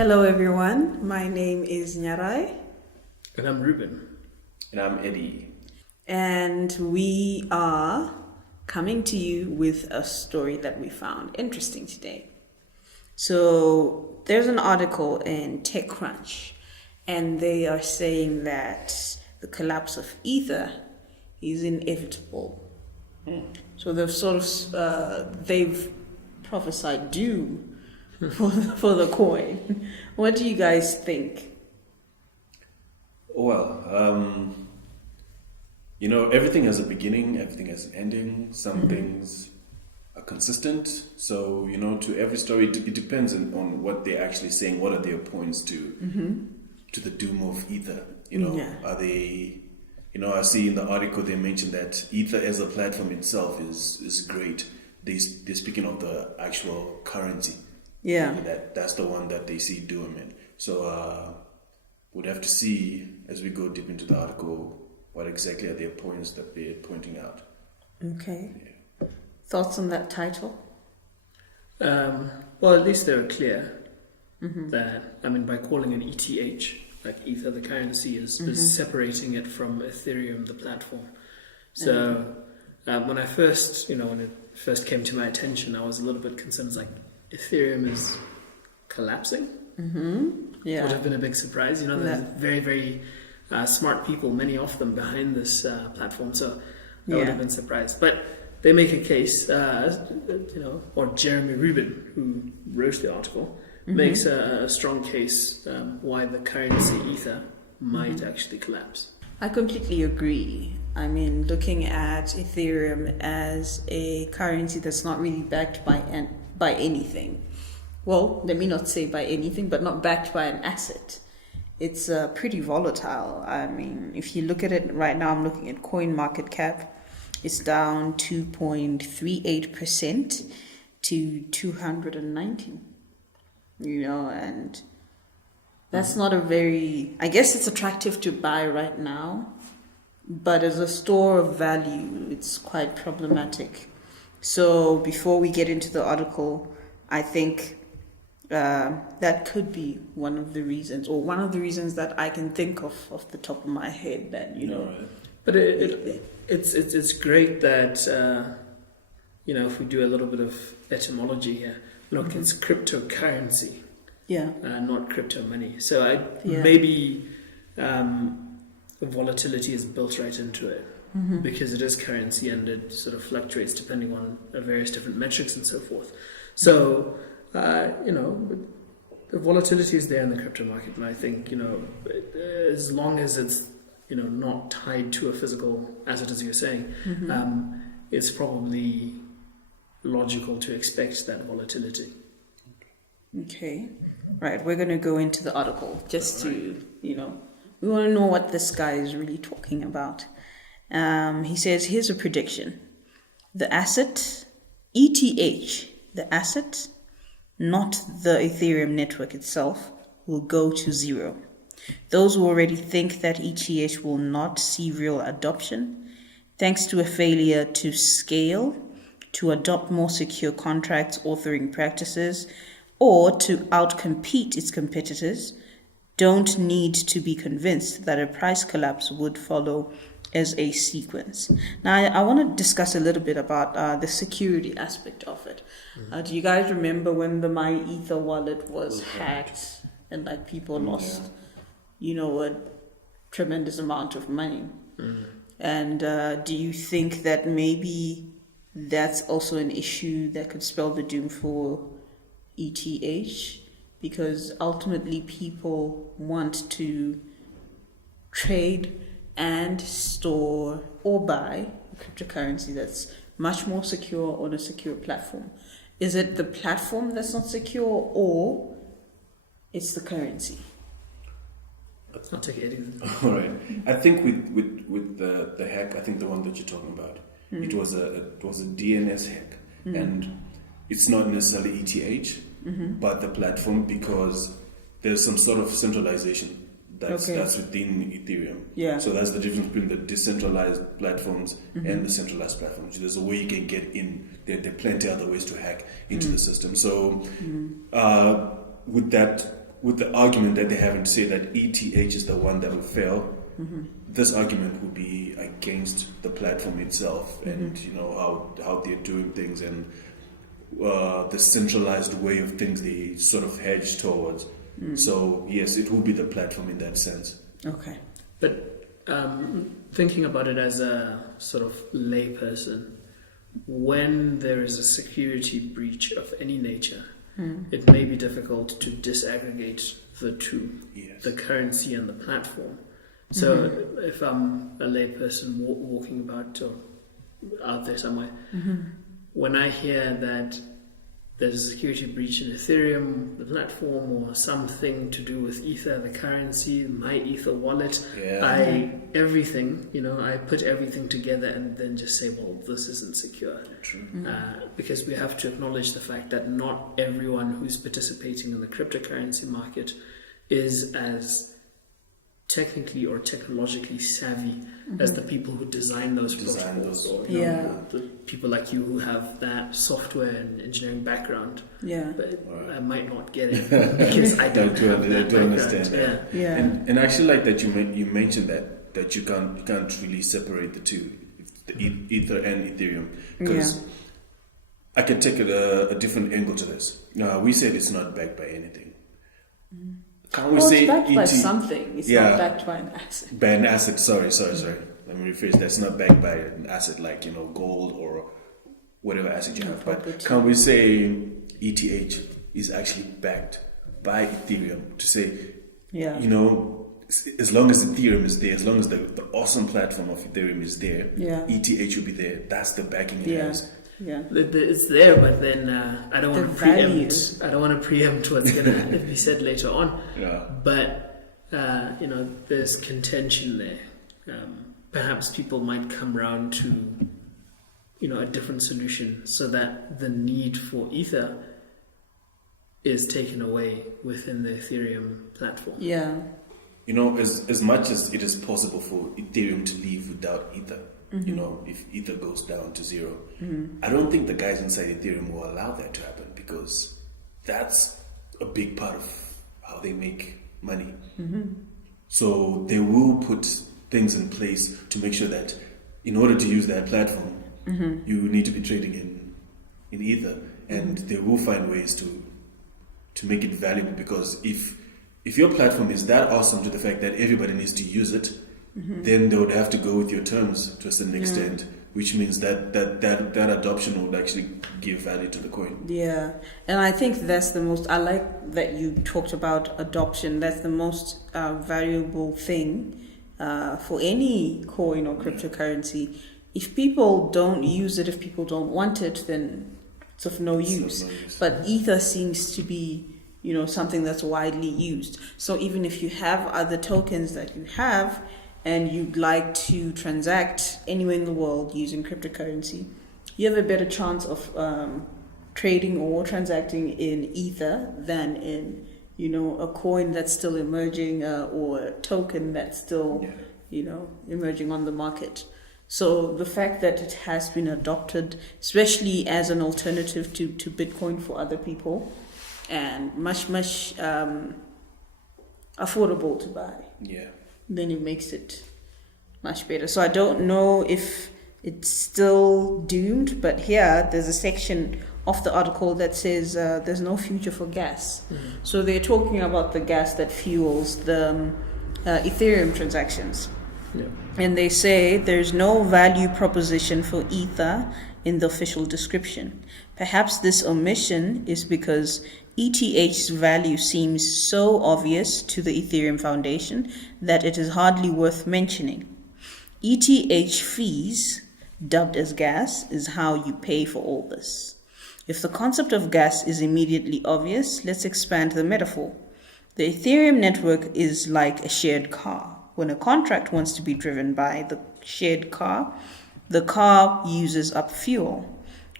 Hello, everyone. My name is Nyarai. And I'm Ruben. And I'm Eddie. And we are coming to you with a story that we found interesting today. So, there's an article in TechCrunch, and they are saying that the collapse of Ether is inevitable. So, they've prophesied doom for the coin. What do you guys think? Well, everything has a beginning, everything has an ending. Some things are consistent. So, to every story, it depends on what they're actually saying. What are their points to the doom of Ether? Are they, I see in the article they mentioned that Ether as a platform itself is great. They're speaking of the actual currency. Yeah. That's the one that they see doom in. So, we'd have to see as we go deep into the article what exactly are their points that they're pointing out. Okay. Yeah. Thoughts on that title? Well, at least they're clear that, by calling it ETH, like Ether, the currency, is separating it from Ethereum, the platform. So when I first, when it first came to my attention, I was a little bit concerned. It's like, Ethereum is collapsing? Yeah. Would have been a big surprise. There's very, very smart people, many of them behind this platform. So I would have been surprised. But they make a case, or Jeremy Rubin, who wrote the article, makes a strong case why the currency Ether might actually collapse. I completely agree. Looking at Ethereum as a currency that's not really backed by anything. Well, let me not say by anything, but not backed by an asset. It's pretty volatile. If you look at it right now, I'm looking at CoinMarketCap. It's down 2.38% to 290. And that's not a very... I guess it's attractive to buy right now, but as a store of value, it's quite problematic. So before we get into the article, I think that could be one of the reasons, or one of the reasons that I can think of off the top of my head that, But it's great that, if we do a little bit of etymology here, look, it's cryptocurrency, not crypto money. So maybe the volatility is built right into it. Because it is currency and it sort of fluctuates depending on various different metrics and so forth. So, the volatility is there in the crypto market, and I think, as long as it's, not tied to a physical asset, as you're saying, it's probably logical to expect that volatility. Okay. Right, we're going to go into the article just to, we want to know what this guy is really talking about. He says, here's a prediction. The asset, ETH, the asset, not the Ethereum network itself, will go to zero. Those who already think that ETH will not see real adoption, thanks to a failure to scale, to adopt more secure contracts authoring practices, or to outcompete its competitors, don't need to be convinced that a price collapse would follow as a sequence. Now, I want to discuss a little bit about the security aspect of it. Do you guys remember when the MyEther wallet was hacked and people lost, a tremendous amount of money? And do you think that maybe that's also an issue that could spell the doom for ETH? Because ultimately people want to trade and store or buy cryptocurrency that's much more secure on a secure platform. Is it the platform that's not secure, or it's the currency? I'll take it. All right. I think with the hack, I think the one that you're talking about, it was a DNS hack, and it's not necessarily ETH, but the platform, because there's some sort of centralization that's within Ethereum. Yeah. So that's the difference between the decentralized platforms and the centralized platforms. There's a way you can get in. There are plenty of other ways to hack into the system. So with that with the argument that they haven't said that ETH is the one that will fail, this argument would be against the platform itself and how they're doing things and the centralized way of things they sort of hedge towards. So yes, it will be the platform in that sense. Okay. But thinking about it as a sort of layperson, when there is a security breach of any nature, it may be difficult to disaggregate the two, the currency and the platform. So if I'm a layperson walking about or out there somewhere, when I hear that there's a security breach in Ethereum, the platform, or something to do with Ether, the currency, my Ether wallet, everything, I put everything together and then just say, well, this isn't secure. True. Because we have to acknowledge the fact that not everyone who's participating in the cryptocurrency market is as technically or technologically savvy as the people who design those protocols, or the people like you who have that software and engineering background. But I might not get it because I don't have that background. Understand. And I actually like that you mentioned that you can't really separate the two, the Ether and Ethereum, because I can take a different angle to this. We said it's not backed by anything. Can't we say it's backed by ET something. It's not backed by an asset. By an asset, sorry. Let me rephrase. That's not backed by an asset like gold or whatever asset you have. But can we say ETH is actually backed by Ethereum to say, as long as Ethereum is there, as long as the awesome platform of Ethereum is there, ETH will be there. That's the backing it has. Yeah, it's there, but then I don't want to preempt. I don't want to preempt what's going to be said later on. But there's contention there. Perhaps people might come around to a different solution, so that the need for Ether is taken away within the Ethereum platform. As much as it is possible for Ethereum to live without Ether. If Ether goes down to zero, I don't think the guys inside Ethereum will allow that to happen, because that's a big part of how they make money. So they will put things in place to make sure that in order to use that platform, you need to be trading in Ether, and they will find ways to make it valuable, because if your platform is that awesome to the fact that everybody needs to use it, then they would have to go with your terms to a certain extent, which means that adoption would actually give value to the coin. And I think that's the most, I like that you talked about adoption. That's the most valuable thing for any coin or cryptocurrency. If people don't use it, if people don't want it, then it's of no use. But Ether seems to be something that's widely used. So even if you have other tokens that you have, and you'd like to transact anywhere in the world using cryptocurrency, you have a better chance of trading or transacting in Ether than in, a coin that's still emerging or a token that's still, emerging on the market. So the fact that it has been adopted, especially as an alternative to Bitcoin for other people, and much affordable to buy. Then it makes it much better. So I don't know if it's still doomed, but here there's a section of the article that says there's no future for gas. So they're talking about the gas that fuels the Ethereum transactions. And they say there's no value proposition for Ether in the official description. Perhaps this omission is because ETH's value seems so obvious to the Ethereum Foundation that it is hardly worth mentioning. ETH fees, dubbed as gas, is how you pay for all this. If the concept of gas is immediately obvious, let's expand the metaphor. The Ethereum network is like a shared car. When a contract wants to be driven by the shared car, the car uses up fuel,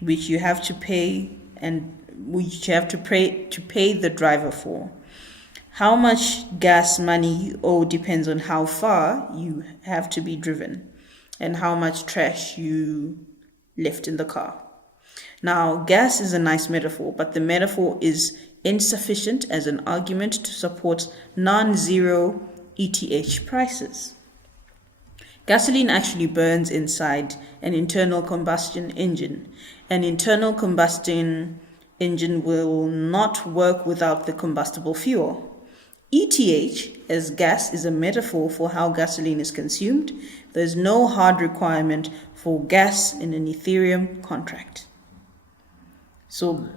which you have to pay to pay the driver for. How much gas money you owe depends on how far you have to be driven and how much trash you left in the car. Now, gas is a nice metaphor, but the metaphor is insufficient as an argument to support non-zero ETH prices. Gasoline actually burns inside an internal combustion engine. An internal combustion engine will not work without the combustible fuel. ETH as gas is a metaphor for how gasoline is consumed. There's no hard requirement for gas in an Ethereum contract. So,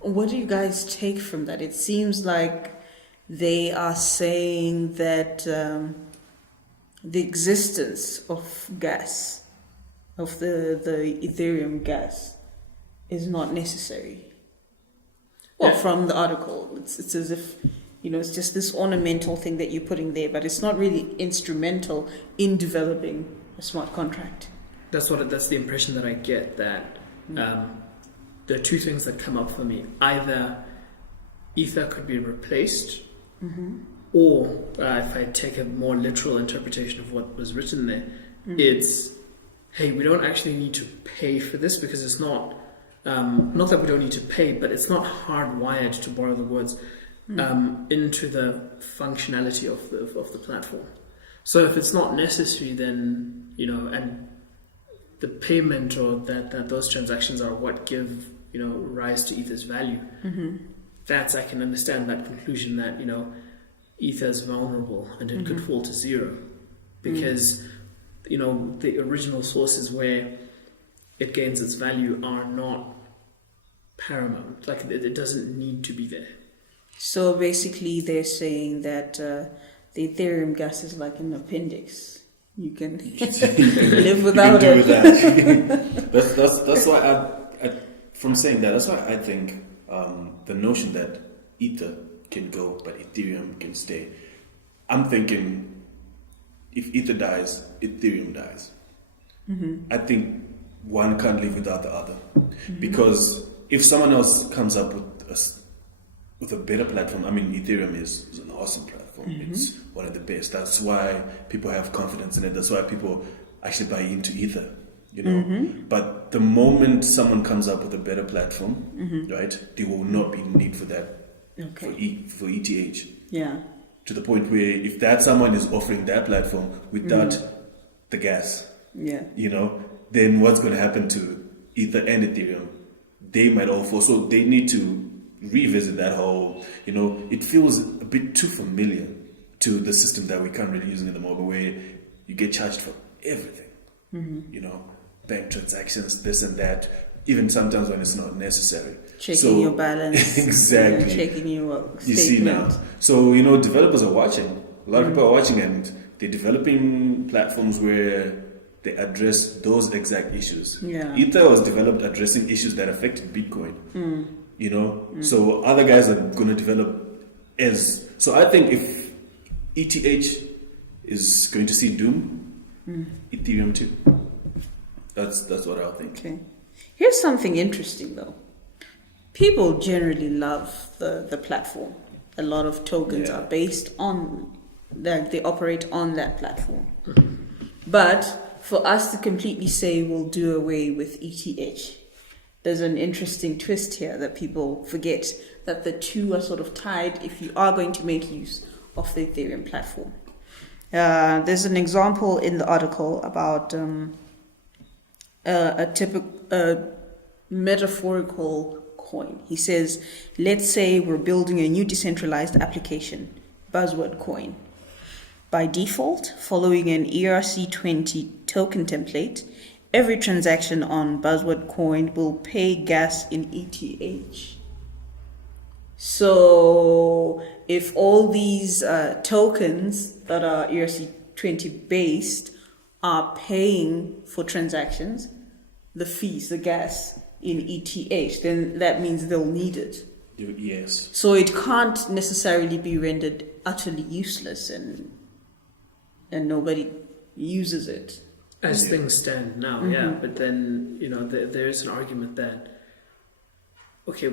what do you guys take from that? It seems like they are saying that the existence of gas, of the Ethereum gas, is not necessary. Well, from the article, it's as if, it's just this ornamental thing that you're putting there, but it's not really instrumental in developing a smart contract. That's the impression that I get, that there are two things that come up for me. Either Ether could be replaced, or if I take a more literal interpretation of what was written there, it's, hey, we don't actually need to pay for this because it's not that we don't need to pay, but it's not hardwired, to borrow the words, into the functionality of the platform. So if it's not necessary, then and the payment or that those transactions are what give rise to Ether's value. That's, I can understand that conclusion that Ether is vulnerable and it could fall to zero because the original sources where it gains its value are not paramount. Like it doesn't need to be there. So basically, they're saying that the Ethereum gas is like an appendix. You can live without it. That's why from saying that, that's why I think the notion that Ether can go but Ethereum can stay. I'm thinking if Ether dies, Ethereum dies. I think one can't live without the other, because if someone else comes up with a better platform, I mean, Ethereum is an awesome platform. It's one of the best. That's why people have confidence in it. That's why people actually buy into Ether, But the moment someone comes up with a better platform, right, there will not be need for that for ETH. Yeah. To the point where if that someone is offering that platform without the gas, then what's going to happen to Ether and Ethereum? They might all fall. So they need to revisit that whole, it feels a bit too familiar to the system that we're currently using at the moment, where you get charged for everything, bank transactions, this and that, even sometimes when it's not necessary. Checking your balance. Exactly. Checking your statement. You see now. So, developers are watching. A lot of people are watching, and they're developing platforms where they address those exact issues. Yeah. Ether was developed addressing issues that affected Bitcoin. So other guys are going to develop so I think if ETH is going to see doom, Ethereum too. That's what I'll think. Okay. Here's something interesting though. People generally love the platform. A lot of tokens are based on that, they operate on that platform. But for us to completely say we'll do away with ETH, there's an interesting twist here that people forget, that the two are sort of tied if you are going to make use of the Ethereum platform. There's an example in the article about a typical metaphorical coin. He says, let's say we're building a new decentralized application, Buzzword Coin. By default, following an ERC20 token template, every transaction on Buzzword Coin will pay gas in ETH. So if all these tokens that are ERC20 based are paying for transactions, the fees, the gas in ETH, then that means they'll need it. Yes. So it can't necessarily be rendered utterly useless and nobody uses it. As things stand now, but then, there is an argument that, okay,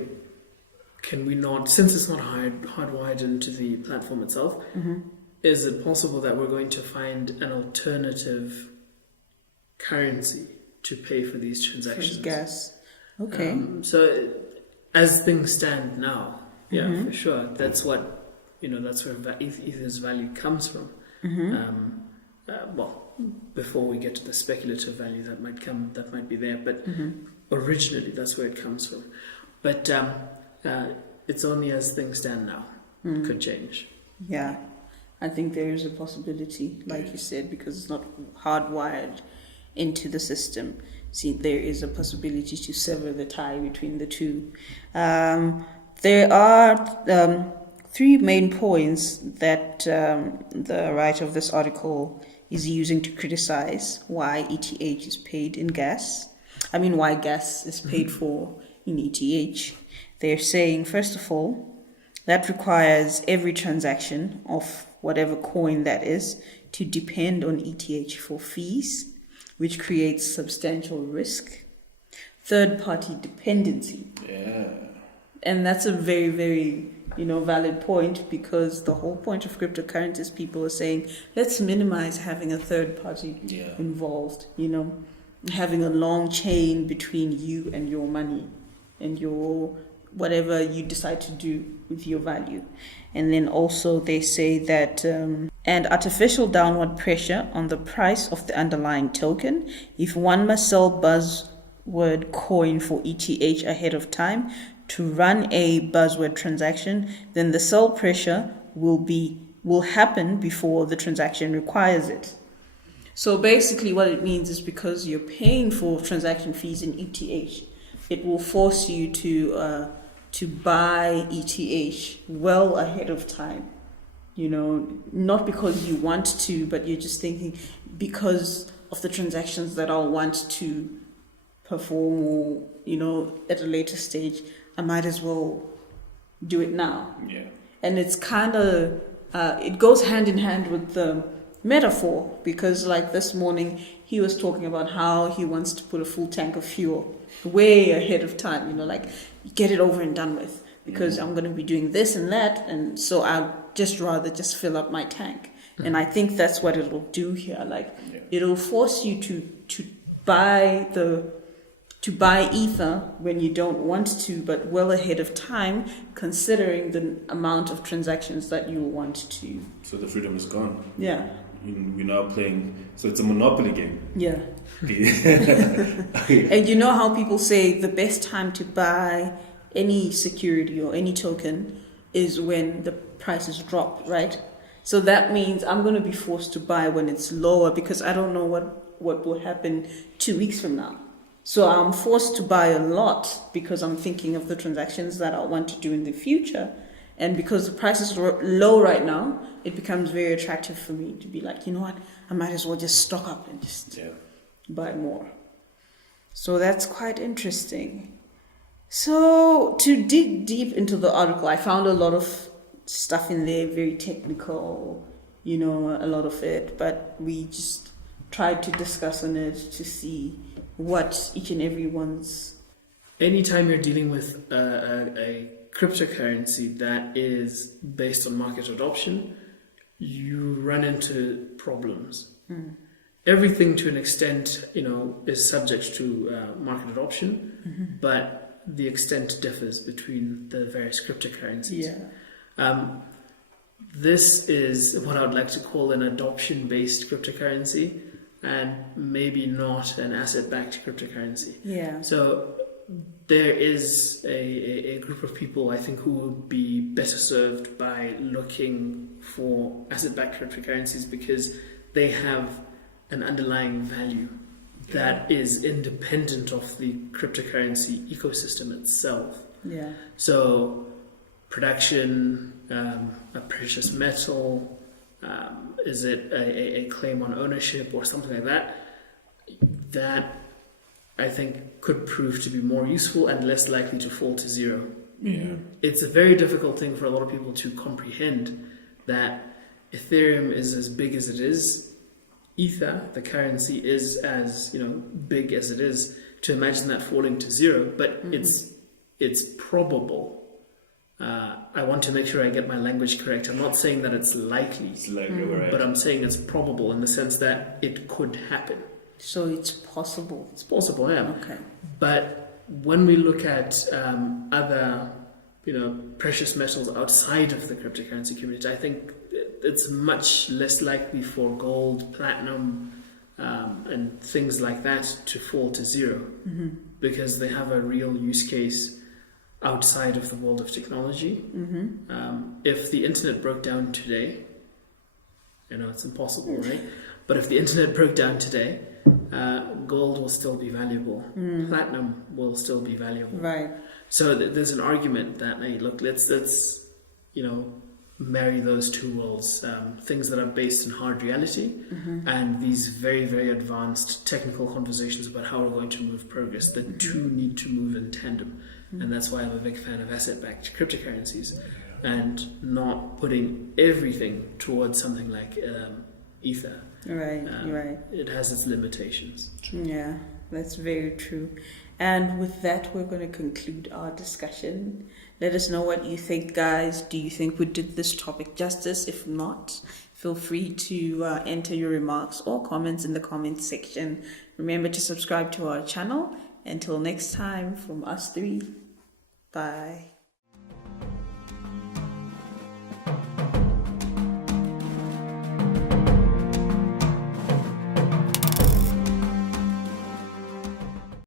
can we not, since it's not hardwired into the platform itself, is it possible that we're going to find an alternative currency to pay for these transactions? Gas. Okay. So as things stand now, for sure, that's what that's where Ether's value comes from. Well, before we get to the speculative value that might be there, but originally that's where it comes from. But it's only as things stand now. Could change. Yeah, I think there is a possibility, like you said, because it's not hardwired into the system. See, there is a possibility to sever the tie between the two. There are 3 main points that the writer of this article is using to criticize why ETH is paid in gas. I mean, why gas is paid for in ETH. They're saying, first of all, that requires every transaction of whatever coin that is to depend on ETH for fees, which creates substantial risk. Third-party dependency. Yeah. And that's a very, very valid point, because the whole point of cryptocurrencies, people are saying, let's minimize having a third party involved, having a long chain between you and your money and your whatever you decide to do with your value. And then also they say that and artificial downward pressure on the price of the underlying token. If one must sell buzzword coin for ETH ahead of time to run a buzzword transaction, then the sell pressure will happen before the transaction requires it. So basically what it means is, because you're paying for transaction fees in ETH, it will force you to buy ETH well ahead of time. Not because you want to, but you're just thinking, because of the transactions that I'll want to perform, or at a later stage, I might as well do it now. Yeah. And it's kind of, it goes hand in hand with the metaphor, because like this morning, he was talking about how he wants to put a full tank of fuel way ahead of time, like get it over and done with, because I'm going to be doing this and that. And so I'd just rather just fill up my tank. And I think that's what it'll do here. It'll force you to buy Ether when you don't want to, but well ahead of time, considering the amount of transactions that you want to. So the freedom is gone. Yeah. We're now playing, so it's a monopoly game. Yeah. And you know how people say the best time to buy any security or any token is when the prices drop, right? So that means I'm going to be forced to buy when it's lower, because I don't know what will happen 2 weeks from now. So I'm forced to buy a lot because I'm thinking of the transactions that I want to do in the future. And because the price is low right now, it becomes very attractive for me to be like, you know what, I might as well just stock up and just buy more. So that's quite interesting. So to dig deep into the article, I found a lot of stuff in there, very technical, a lot of it. But we just tried to discuss on it to see what each and everyone's... Anytime you're dealing with a cryptocurrency that is based on market adoption, you run into problems. Everything to an extent, is subject to market adoption, but the extent differs between the various cryptocurrencies. This is what I would like to call an adoption-based cryptocurrency, and maybe not an asset-backed cryptocurrency. Yeah. So there is a group of people, I think, who would be better served by looking for asset-backed cryptocurrencies, because they have an underlying value that is independent of the cryptocurrency ecosystem itself. Yeah. So production, a precious metal, is it a claim on ownership or something like that, that I think could prove to be more useful and less likely to fall to zero. Yeah. It's a very difficult thing for a lot of people to comprehend, that Ethereum is as big as it is, Ether, the currency, is as big as it is, to imagine that falling to zero. But it's probable. I want to make sure I get my language correct. I'm not saying that it's likely, Right. but I'm saying it's probable in the sense that it could happen. So it's possible. It's possible, yeah. Okay. But when we look at other, precious metals outside of the cryptocurrency community, I think it's much less likely for gold, platinum, and things like that to fall to zero, because they have a real use case outside of the world of technology. If the internet broke down today, it's impossible, right? But if the internet broke down today, gold will still be valuable. Platinum will still be valuable. Right. So there's an argument that, hey, look, let's marry those two worlds, things that are based in hard reality and these very, very advanced technical conversations about how we're going to move progress. The two need to move in tandem. And that's why I'm a big fan of asset-backed cryptocurrencies and not putting everything towards something like Ether. Right, right. It has its limitations. Yeah, that's very true. And with that, we're going to conclude our discussion. Let us know what you think, guys. Do you think we did this topic justice? If not, feel free to enter your remarks or comments in the comments section. Remember to subscribe to our channel. Until next time, from us three, bye.